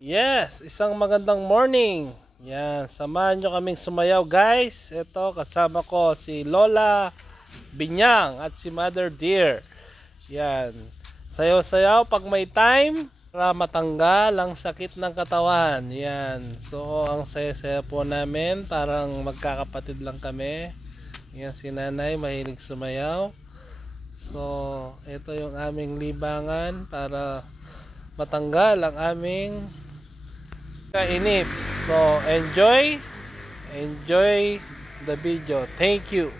Yes, isang magandang morning. Yan, samahan nyo kaming sumayaw guys. Ito, kasama ko si Lola Binyang at si Mother Dear. Yan, sayaw-sayaw pag may time para matanggal ang sakit ng katawan. Yan, so ang saya-saya po namin, parang magkakapatid lang kami. Yan, si nanay mahilig sumayaw. So, ito yung aming libangan para matanggal ang aming kainip. So enjoy the video. Thank you.